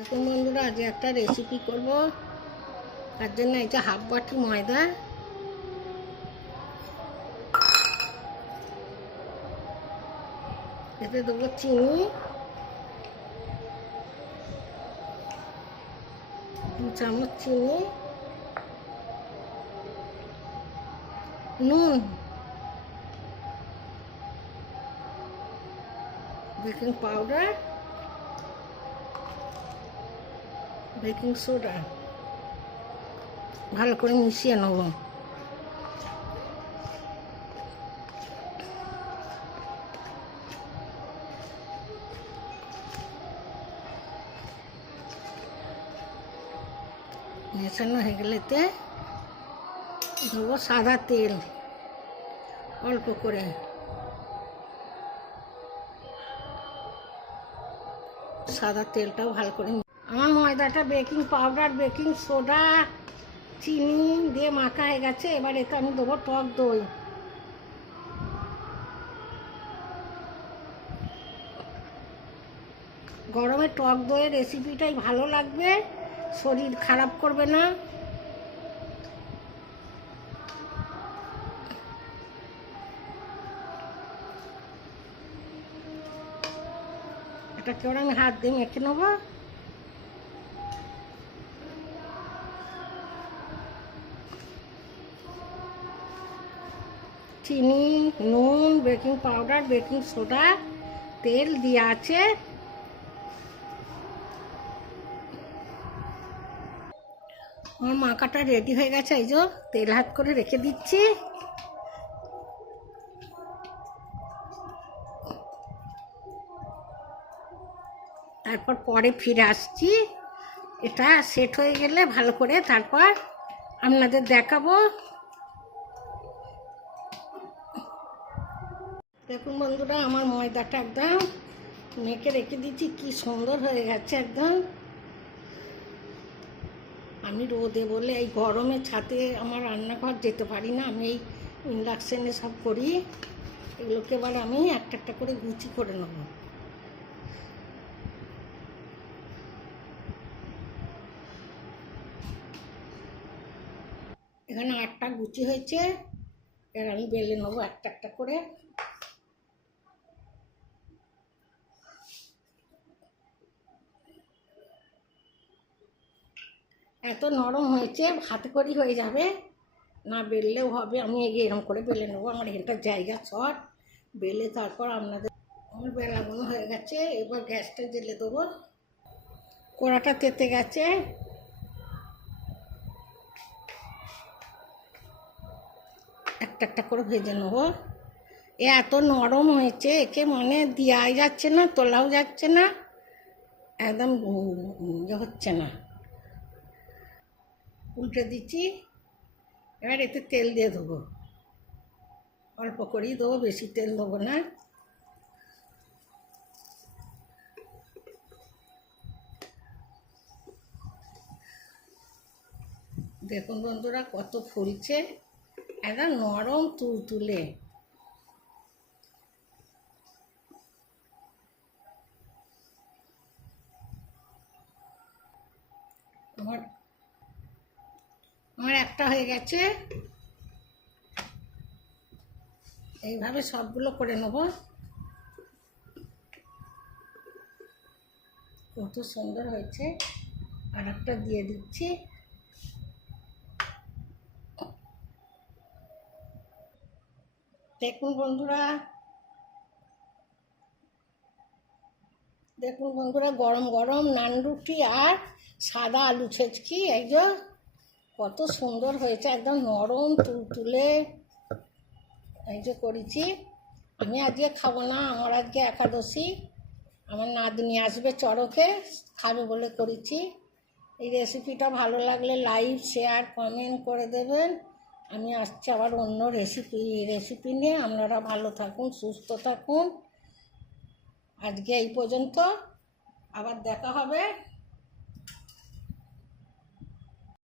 দেখুন বন্ধুরা, আজ একটা রেসিপি করব। তার জন্য এই যে হাফ বাটি ময়দা, এতে দেবো চিনি, 2 চামচ চিনি, নুন, বেকিং পাউডার, বেকিং সোডা, ভালো করে মিশিয়ে নেব। মেশানো হয়ে গেলেতে দেবো সাদা তেল অল্প করে। সাদা তেলটাও ভালো করে, আমার ময়দাটা বেকিং পাউডার, বেকিং সোডা, চিনি দিয়ে মাখা হয়ে গেছে। এবার এতে আমি দেবো টক দই। গরমে টক দইয়ের রেসিপিটাই ভালো লাগবে, শরীর খারাপ করবে না। এটা কেউ আমি হাত দিয়ে মেখে নেবো। চিনি, নুন, বেকিং পাউডার, বেকিং সোডা, তেল দিয়ে আছে। আমার মাখাটা রেডি হয়ে গেছে। এই যে তেল হাত করে রেখে দিচ্ছি। তারপর পরে ফিরে আসছি। এটা সেট হয়ে গেলে ভালো করে তারপর আপনাদের দেখাবো। দেখুন বন্ধুরা, আমার ময়দাটা একদম মেখে রেখে দিচ্ছি, কি সুন্দর হয়ে গেছে একদম। আমি রোদে বলে এই গরমে ছাদে আমার রান্নাঘর যেতে পারি না, আমি এই ইন্ডাকশানে সব করি। এগুলোকে এবার আমি একটা একটা করে গুচি করে নেব। এখানে 8টা গুচি হয়েছে। এবার আমি বেলে নেবো একটা একটা করে। এত নরম হয়েছে, হাতে করেই হয়ে যাবে, না বেললেও হবে। আমি এরকম করে বেলে নেবো। আমার এখানটা জায়গা শর্ট, বেলে তারপর আপনাদের। আমার বেলাগুলো হয়ে গেছে। এবার গ্যাসটা জ্বেলে দেবো। কড়াটা তেতে গেছে। একটা একটা করে ভেজে নেবো। এত নরম হয়েছে, একে মানে দেওয়াই যাচ্ছে না, তোলাও যাচ্ছে না, একদম হচ্ছে না। উল্টে দিচ্ছি। এবার এতে তেল দিয়ে দেবো, অল্প করেই দেবো, বেশি তেল দেবো না। দেখুন বন্ধুরা, কত ফুলছে, একদম নরম তুলতুলে। আমার একটা হয়ে গেছে। এইভাবে সবগুলো করে নেব। কত সুন্দর হয়েছে। আর একটা দিয়ে দিচ্ছি। দেখুন বন্ধুরা, গরম গরম নান রুটি আর সাদা আলু ছেঁচকি, এই যে কত সুন্দর হয়েছে, একদম নরম তুলতুলে। এই যে করেছি। আমি আজকে খাবো না, আমার আজকে একাদশী। আমার নাতনি আসবে চড়কে, খাবে বলে করেছি। এই রেসিপিটা ভালো লাগলে লাইক, শেয়ার, কমেন্ট করে দেবেন। আমি আসছি আবার অন্য রেসিপি নিয়ে। আপনারা ভালো থাকুন, সুস্থ থাকুন। আজকে এই পর্যন্ত, আবার দেখা হবে।